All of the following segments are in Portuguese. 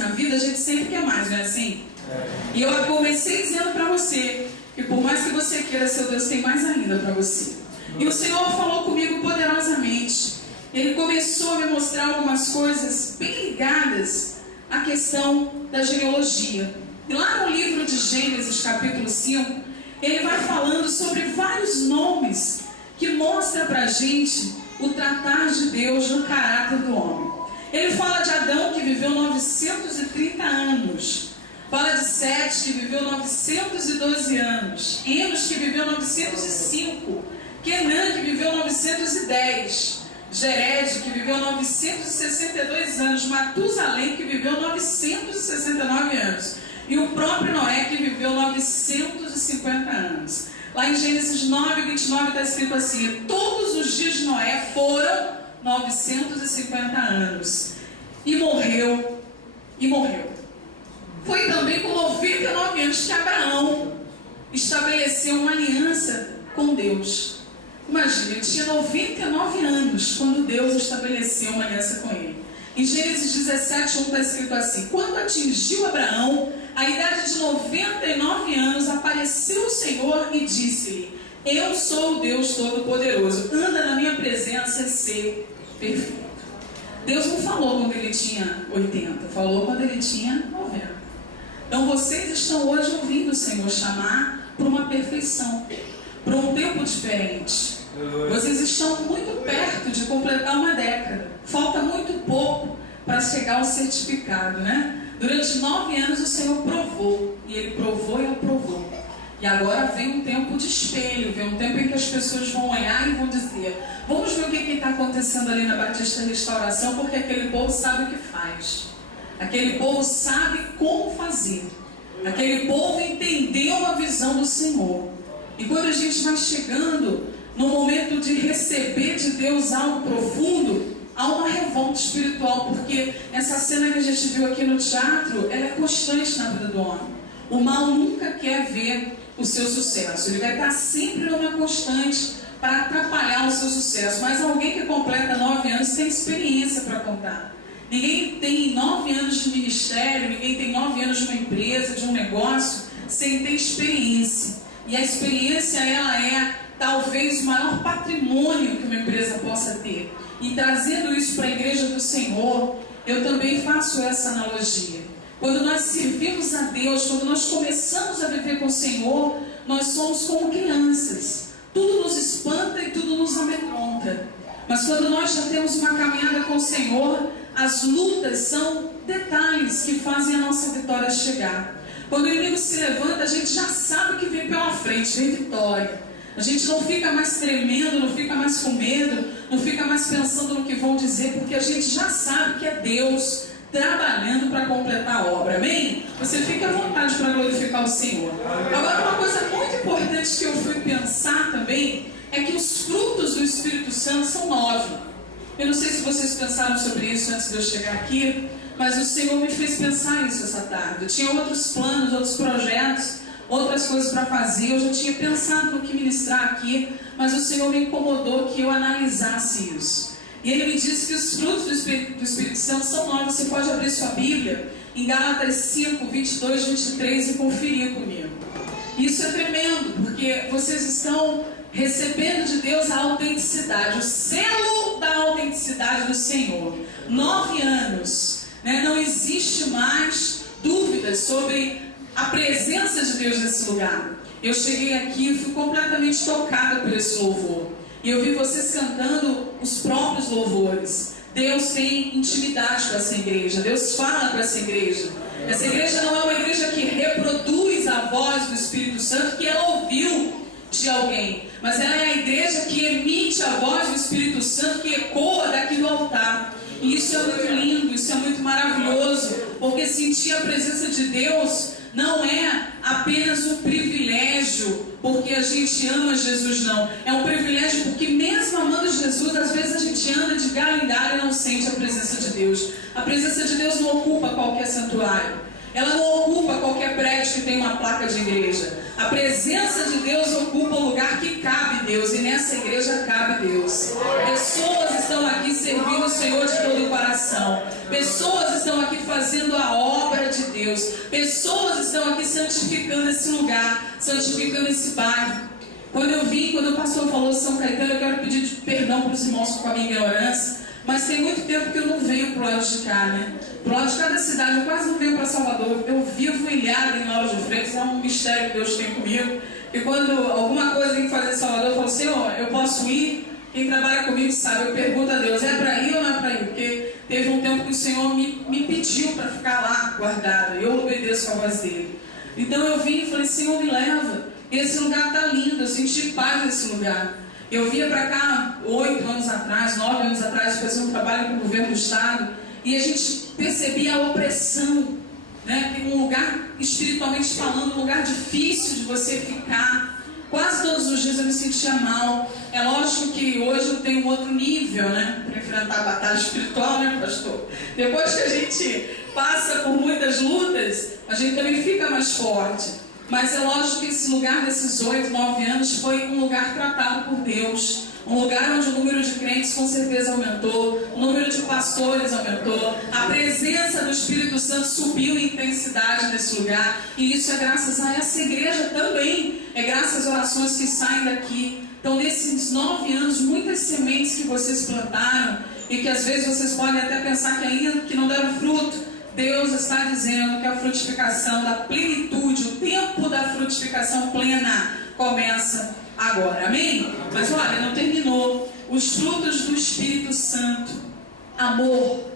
na vida, a gente sempre quer mais, não é assim? E eu comecei dizendo para você que por mais que você queira, seu Deus tem mais ainda para você. E o Senhor falou comigo poderosamente. Ele começou a me mostrar algumas coisas bem ligadas à questão da genealogia. E lá no livro de Gênesis, capítulo 5, ele vai falando sobre vários nomes que mostram para a gente o tratar de Deus no caráter do homem. Ele fala de Adão, que viveu 930 anos. Fala de Sete, que viveu 912 anos. Enos, que viveu 905. Kenan, que viveu 910. Jered, que viveu 962 anos. Matusalém, que viveu 969 anos. E o próprio Noé, que viveu 950 anos. Lá em Gênesis 9, 29 está escrito assim: todos os dias de Noé foram 950 anos. E morreu. Foi também com 99 anos que Abraão estabeleceu uma aliança com Deus. Imagina, ele tinha 99 anos quando Deus estabeleceu uma aliança com ele. Em Gênesis 17, 1 está escrito assim: quando atingiu Abraão a idade de 99 anos, apareceu o Senhor e disse-lhe: eu sou o Deus Todo-Poderoso, anda na minha presença e ser perfeito. Deus não falou quando ele tinha 80, falou quando ele tinha 90. Então vocês estão hoje ouvindo o Senhor chamar para uma perfeição, para um tempo diferente. Vocês estão muito perto de completar uma década. Falta muito pouco para chegar ao certificado, né? Durante 9 anos o Senhor provou, e Ele provou e aprovou. E agora vem um tempo de espelho, vem um tempo em que as pessoas vão olhar e vão dizer: vamos ver o que está acontecendo ali na Batista Restauração, porque aquele povo sabe o que faz. Aquele povo sabe como fazer. Aquele povo entendeu a visão do Senhor. E quando a gente vai chegando no momento de receber de Deus algo profundo, há uma revolta espiritual, porque essa cena que a gente viu aqui no teatro, ela é constante na vida do homem. O mal nunca quer ver o seu sucesso. Ele vai estar sempre numa constante para atrapalhar o seu sucesso. Mas alguém que completa 9 anos tem experiência para contar. Ninguém tem 9 anos de ministério, ninguém tem 9 anos de uma empresa, de um negócio, sem ter experiência. E a experiência, ela é talvez o maior patrimônio que uma empresa possa ter. E trazendo isso para a igreja do Senhor, eu também faço essa analogia. Quando nós servimos a Deus, quando nós começamos a viver com o Senhor, nós somos como crianças. Tudo nos espanta e tudo nos amedronta. Mas quando nós já temos uma caminhada com o Senhor, as lutas são detalhes que fazem a nossa vitória chegar. Quando o inimigo se levanta, a gente já sabe o que vem pela frente, vem vitória. A gente não fica mais tremendo, não fica mais com medo, não fica mais pensando no que vão dizer, porque a gente já sabe que é Deus trabalhando para completar a obra, amém? Você fica à vontade para glorificar o Senhor. Agora, uma coisa muito importante que eu fui pensar também é que os frutos do Espírito Santo são 9. Eu não sei se vocês pensaram sobre isso antes de eu chegar aqui, mas o Senhor me fez pensar isso essa tarde. Eu tinha outros planos, outros projetos, outras coisas para fazer. Eu já tinha pensado no que ministrar aqui, mas o Senhor me incomodou que eu analisasse isso. E Ele me disse que os frutos do Espírito Santo são 9. Você pode abrir sua Bíblia em Gálatas 5, 22, 23 e conferir comigo. Isso é tremendo, porque vocês estão recebendo de Deus a autenticidade, o selo da autenticidade do Senhor. 9 anos, né? Não existe mais dúvidas sobre a presença de Deus nesse lugar. Eu cheguei aqui e fui completamente tocada por esse louvor. E eu vi vocês cantando os próprios louvores. Deus tem intimidade com essa igreja. Deus fala com essa igreja. Essa igreja não é uma igreja que reproduz a voz do Espírito Santo que ela ouviu de alguém, mas ela é a igreja que emite a voz do Espírito Santo que ecoa daqui do altar. E isso é muito lindo, isso é muito maravilhoso, porque sentir a presença de Deus não é apenas um privilégio porque a gente ama Jesus, não. É um privilégio porque mesmo amando Jesus, às vezes a gente anda de galho em galho e não sente a presença de Deus. A presença de Deus não ocupa qualquer santuário. Ela não ocupa qualquer prédio que tem uma placa de igreja. A presença de Deus ocupa o lugar que cabe Deus, e nessa igreja cabe Deus. Pessoas estão aqui servindo o Senhor de todo o coração. Pessoas estão aqui fazendo a obra Deus. Pessoas estão aqui santificando esse lugar, santificando esse bairro. Quando o pastor falou São Caetano, eu quero pedir perdão para os irmãos com a minha ignorância, mas tem muito tempo que eu não venho para o lado de cá, né? Para o lado de cada cidade, eu quase não venho para Salvador. Eu vivo ilhada em Lauro de Freitas, é um mistério que Deus tem comigo. E quando alguma coisa tem que fazer em Salvador, eu falo, Senhor, eu posso ir? Quem trabalha comigo sabe, eu pergunto a Deus, é para ir ou não é para ir? Porque teve um tempo que o Senhor me pediu para ficar lá guardada, e eu obedeço a voz dele. Então eu vim e falei, Senhor, me leva. E esse lugar está lindo, eu senti paz nesse lugar. Eu vinha para cá 8 anos atrás, 9 anos atrás, fazer um trabalho com o governo do estado, e a gente percebia a opressão, né? Um lugar, espiritualmente falando, um lugar difícil de você ficar. Quase todos os dias eu me sentia mal. É lógico que hoje eu tenho um outro nível, né? Para enfrentar a batalha espiritual, né, pastor? Depois que a gente passa por muitas lutas, a gente também fica mais forte. Mas é lógico que esse lugar desses 8, 9 anos foi um lugar tratado por Deus. Um lugar onde o número de crentes com certeza aumentou, o número de pastores aumentou, a presença do Espírito Santo subiu em intensidade nesse lugar. E isso é graças a essa igreja também. É graças às orações que saem daqui. Então, nesses 9 anos, muitas sementes que vocês plantaram, e que às vezes vocês podem até pensar que ainda que não deram fruto, Deus está dizendo que a frutificação da plenitude, o tempo da frutificação plena começa agora, amém? Mas olha, não terminou. Os frutos do Espírito Santo: amor,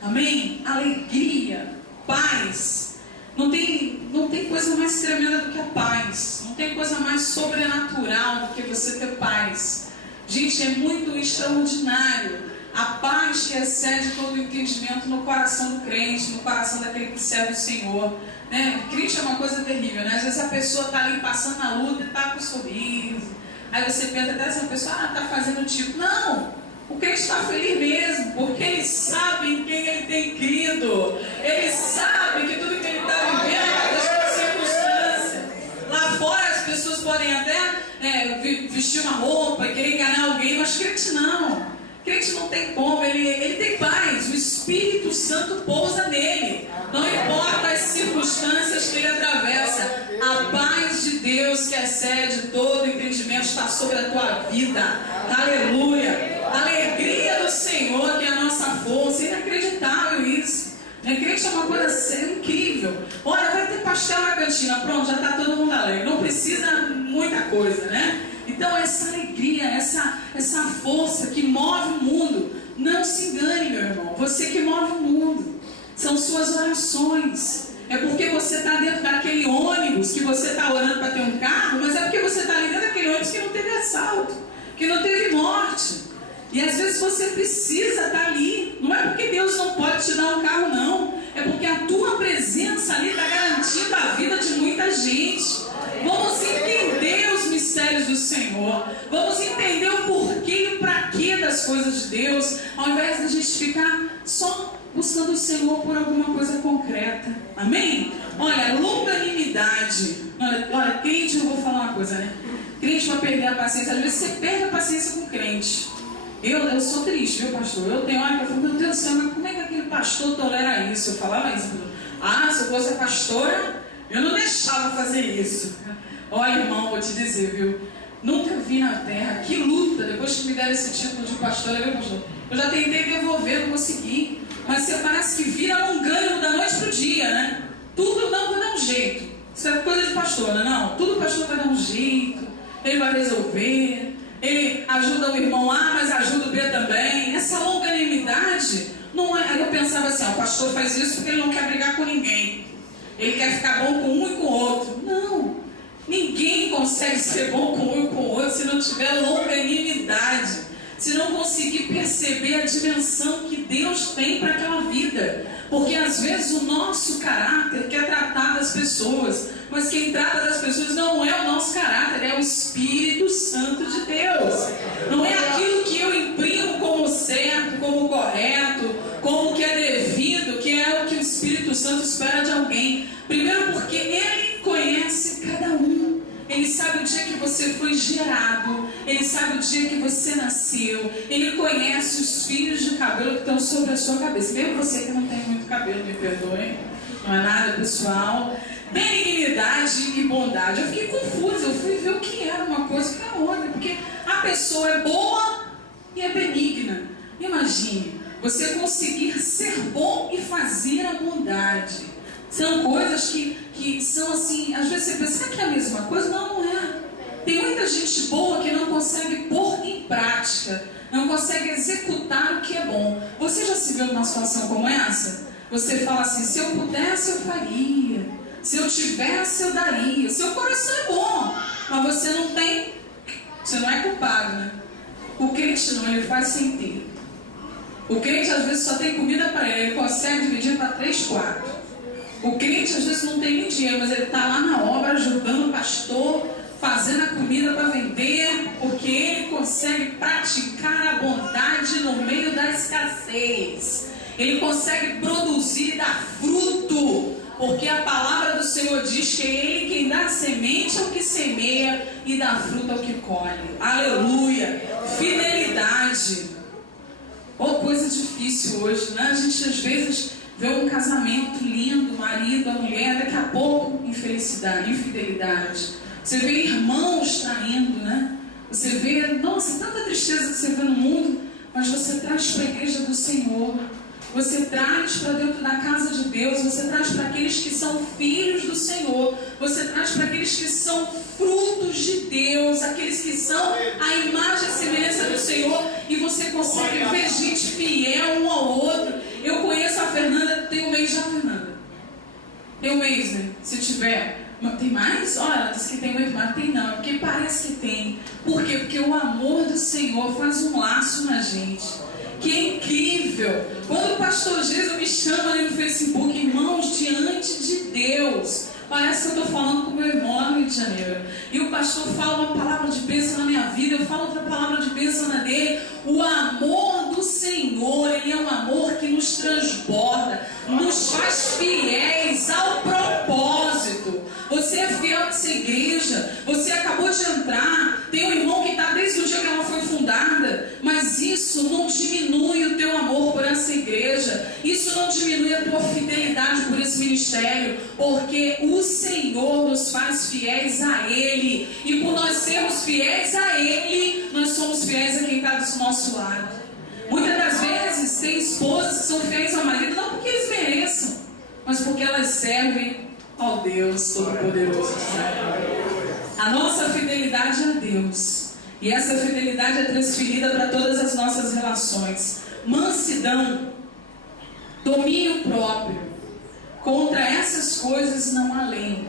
amém? Alegria, paz. Não tem coisa mais tremenda do que a paz. Não tem coisa mais sobrenatural do que você ter paz. Gente, é muito extraordinário a paz que excede todo o entendimento no coração do crente, no coração daquele que serve o Senhor, né? O crente é uma coisa terrível, né? Às vezes a pessoa está ali passando na luta e está com um sorriso. Aí você pensa até essa pessoa, está fazendo tipo. Não! O crente está feliz mesmo, porque ele sabe em quem ele tem crido. Ele sabe que tudo que ele está vivendo é das circunstâncias. Lá fora as pessoas podem até vestir uma roupa e querer enganar alguém, mas crente não. Crente não tem como, ele tem paz, o Espírito Santo pousa nele. Não importa as circunstâncias que ele atravessa, a paz de Deus que excede todo entendimento está sobre a tua vida. Aleluia! A alegria do Senhor que é a nossa força. Inacreditável isso. Crente é uma coisa incrível. Olha, vai ter pastel na cantina, pronto, já está todo mundo alegre. Não precisa muita coisa, né? Então essa alegria, essa força que move o mundo, não se engane, meu irmão, você que move o mundo, são suas orações. É porque você está dentro daquele ônibus que você está orando para ter um carro, mas é porque você está ali dentro daquele ônibus que não teve assalto, que não teve morte. E às vezes você precisa estar ali. Não é porque Deus não pode te dar um carro, não. É porque a tua presença ali está garantindo a vida de muita gente. Vamos entender os mistérios do Senhor. Vamos entender o porquê e o pra quê das coisas de Deus, ao invés de a gente ficar só buscando o Senhor por alguma coisa concreta. Amém? Olha, longanimidade. Olha, crente, eu vou falar uma coisa, né? Crente vai perder a paciência. Às vezes você perde a paciência com crente. Eu sou triste, viu, pastor? Eu tenho hora que eu falo, meu Deus do céu, mas como é que aquele pastor tolera isso? Eu falava isso. Se eu fosse a pastora, eu não deixava fazer isso. Olha, irmão, vou te dizer, viu? Nunca vi na terra. Que luta, depois que me deram esse título de pastora, viu, pastor? Eu já tentei devolver, não consegui. Mas você parece que vira um ganho da noite pro dia, né? Tudo não vai dar um jeito. Isso é coisa de pastor, não? Tudo pastor vai dar um jeito. Ele vai resolver. Ele ajuda o irmão A, mas ajuda o B também. Essa longanimidade não é. Aí eu pensava assim, o pastor faz isso porque ele não quer brigar com ninguém. Ele quer ficar bom com um e com o outro. Não. Ninguém consegue ser bom com um e com o outro se não tiver longanimidade. Se não conseguir perceber a dimensão que Deus tem para aquela vida. Porque às vezes o nosso caráter quer tratar das pessoas, mas quem trata das pessoas não é o nosso caráter, é o Espírito Santo de Deus. Não é aquilo que eu imprimo como certo, como correto, como que é devido, que é o que o Espírito Santo espera de alguém. Primeiro porque Ele conhece cada um. Ele sabe o dia que você foi gerado. Ele sabe o dia que você nasceu. Ele conhece os fios de cabelo que estão sobre a sua cabeça. Mesmo você que não tem muito cabelo, me perdoe. não é nada pessoal. Benignidade e bondade. Eu fiquei confusa, eu fui ver o que era uma coisa e o que era outra, porque a pessoa é boa e é benigna. Imagine, você conseguir ser bom e fazer a bondade. São coisas que são assim, às vezes você pensa, será que é a mesma coisa? Não, não é. Tem muita gente boa que não consegue pôr em prática, não consegue executar o que é bom. Você já se viu numa situação como essa? Você fala assim, se eu pudesse eu faria, se eu tivesse eu daria, seu coração é bom, mas você não tem, você não é culpado, né? O crente não, ele faz sem ter. O crente às vezes só tem comida para ele consegue dividir para 3, 4. O crente às vezes não tem nem dinheiro, mas ele está lá na obra ajudando o pastor, fazendo a comida para vender, porque ele consegue praticar a bondade no meio da escassez. Ele consegue produzir e dar fruto, porque a palavra do Senhor diz que é Ele quem dá semente ao que semeia e dá fruto ao que colhe. Aleluia! Fidelidade. Oh, coisa difícil hoje, né? A gente às vezes vê um casamento lindo, o marido, a mulher, daqui a pouco infidelidade. Você vê irmãos traindo, né? Você vê, nossa, tanta tristeza que você vê no mundo, mas você traz para a igreja do Senhor. Você traz para dentro da casa de Deus, você traz para aqueles que são filhos do Senhor, você traz para aqueles que são frutos de Deus, aqueles que são a imagem e a semelhança do Senhor, e você consegue ver gente fiel um ao outro. Eu conheço a Fernanda, tem um mês já, Fernanda? Tem um mês, né? Se tiver. Tem mais? Olha, ela disse que tem muito mais. Tem não, porque parece que tem. Por quê? Porque o amor do Senhor faz um laço na gente. Que é incrível. Quando o pastor Jesus me chama ali no Facebook, irmãos, diante de Deus, parece que eu estou falando com o meu irmão lá no Rio de Janeiro, e o pastor fala uma palavra de bênção na minha vida, eu falo outra palavra de bênção na dele. O amor do Senhor, ele é um amor que nos transborda, nos faz fiéis ao propósito. Você é fiel a essa igreja, você acabou de entrar, tem um irmão que está desde o dia que ela foi fundada, mas isso não diminui o teu amor por essa igreja, isso não diminui a tua fidelidade por esse ministério, porque o Senhor nos faz fiéis a Ele, e por nós sermos fiéis a Ele, nós somos fiéis a quem está do nosso lado. Muitas das vezes tem esposas que são fiéis ao marido, não porque eles mereçam, mas porque elas servem ao Deus Todo-Poderoso. A nossa fidelidade a Deus, e essa fidelidade é transferida para todas as nossas relações. Mansidão, domínio próprio. Contra essas coisas não há lei.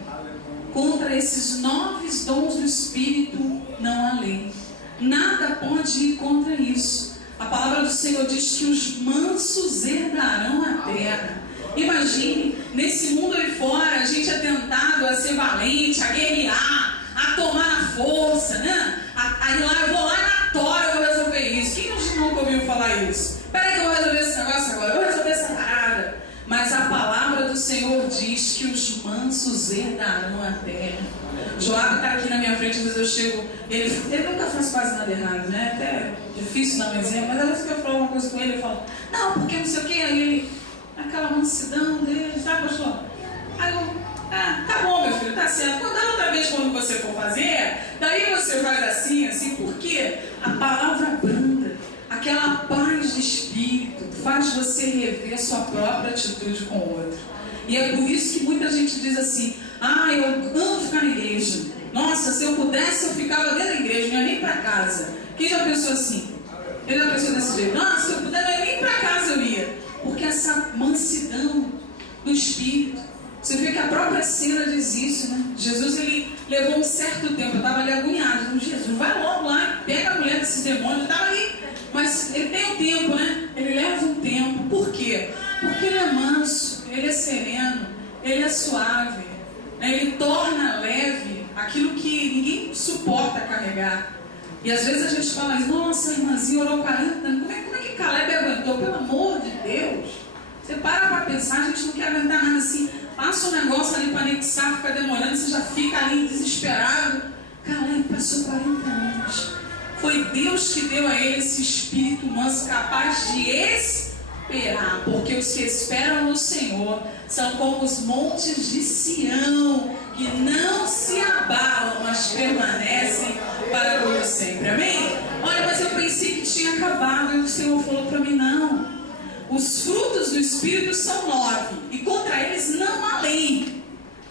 Contra esses 9 dons do Espírito não há lei. Nada pode ir contra isso. A palavra do Senhor diz que os mansos herdarão a terra. Imagine, nesse mundo aí fora, a gente é tentado a ser valente, a guerrear, a tomar na força, né? Eu vou lá na tora, eu vou resolver isso. Quem nunca ouviu falar isso? Peraí que eu vou resolver esse negócio agora, eu vou resolver essa parada. Mas a palavra do Senhor diz que os mansos herdarão a terra. Joab está aqui na minha frente, às vezes eu chego, ele nunca faz quase nada errado, né? Até é difícil dar um exemplo, mas às vezes que eu falo uma coisa com ele, eu falo, não, porque não sei o que, aí ele, aquela mansidão dele, sabe, pastor? Aí eu, tá bom, meu filho, tá certo. Da outra vez, quando você for fazer, daí você faz assim, porque a palavra branda, aquela paz de espírito, faz você rever sua própria atitude com o outro. E é por isso que muita gente diz assim, eu amo ficar na igreja. Nossa, se eu pudesse, eu ficava dentro da igreja, não ia nem para casa. Quem já pensou assim? Quem já pensou desse jeito? Nossa, se eu pudesse, não ia nem para casa, eu ia. Porque essa mansidão do Espírito, você vê que a própria cena diz isso, né? Jesus, ele levou um certo tempo, eu estava ali agoniado, Jesus, vai logo lá, pega a mulher desse demônio, estava ali, mas ele tem um tempo, né? Ele leva um tempo, por quê? Porque ele é manso, ele é sereno, ele é suave, né? Ele torna leve aquilo que ninguém suporta carregar. E às vezes a gente fala, nossa, a irmãzinha orou 40 anos, como é que Caleb aguentou? Pelo amor de Deus! Você para pensar, a gente não quer aguentar nada assim, passa um negócio ali para anexar, fica demorando, você já fica ali desesperado. Caleb passou 40 anos. Foi Deus que deu a ele esse espírito manso capaz de esperar, porque os que esperam no Senhor são como os montes de Sião, que não se abalam, mas permanecem para todo sempre. Amém? Olha, mas eu pensei que tinha acabado, e o Senhor falou para mim: não. Os frutos do Espírito são 9, e contra eles não há lei.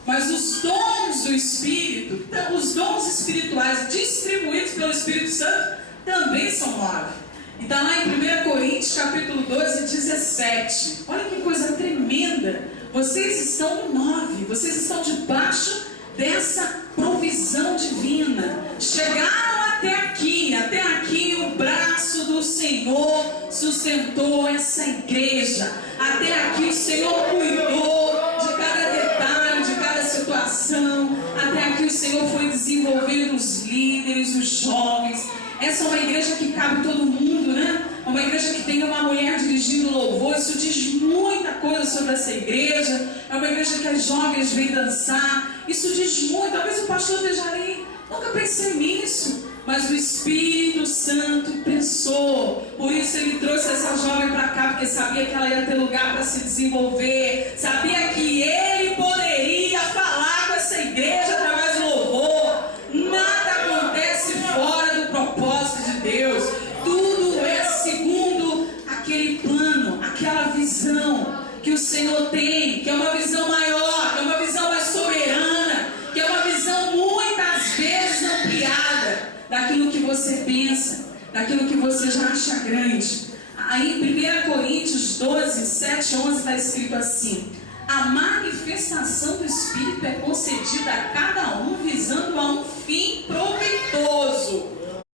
Mas os dons do Espírito, os dons espirituais distribuídos pelo Espírito Santo, também são 9. E está lá em 1 Coríntios, capítulo 12, 17. Olha que coisa tremenda. Vocês estão no 9, vocês estão debaixo dessa provisão divina. Chegaram até aqui o braço do Senhor sustentou essa igreja. Até aqui o Senhor cuidou de cada detalhe, de cada situação. Até aqui o Senhor foi desenvolvendo os líderes, os jovens. Essa é uma igreja que cabe todo mundo, né? É uma igreja que tem uma mulher dirigindo louvor. Isso diz muita coisa sobre essa igreja. É uma igreja que as jovens vêm dançar. Isso diz muito. Talvez o pastor esteja ali. Nunca pensei nisso. Mas o Espírito Santo pensou. Por isso ele trouxe essa jovem para cá, porque sabia que ela ia ter lugar para se desenvolver. Sabia que ele poderia falar com essa igreja através do louvor. Nada acontece fora do propósito de Deus. Tudo é segundo aquele plano, aquela visão que o Senhor tem, que é uma visão maior, que é uma visão mais soberana, que é uma visão muitas vezes ampliada daquilo que você pensa, daquilo que você já acha grande. Aí em 1 Coríntios 12, 7, 11 está escrito assim: a manifestação do Espírito é concedida a cada um visando a um fim proveitoso.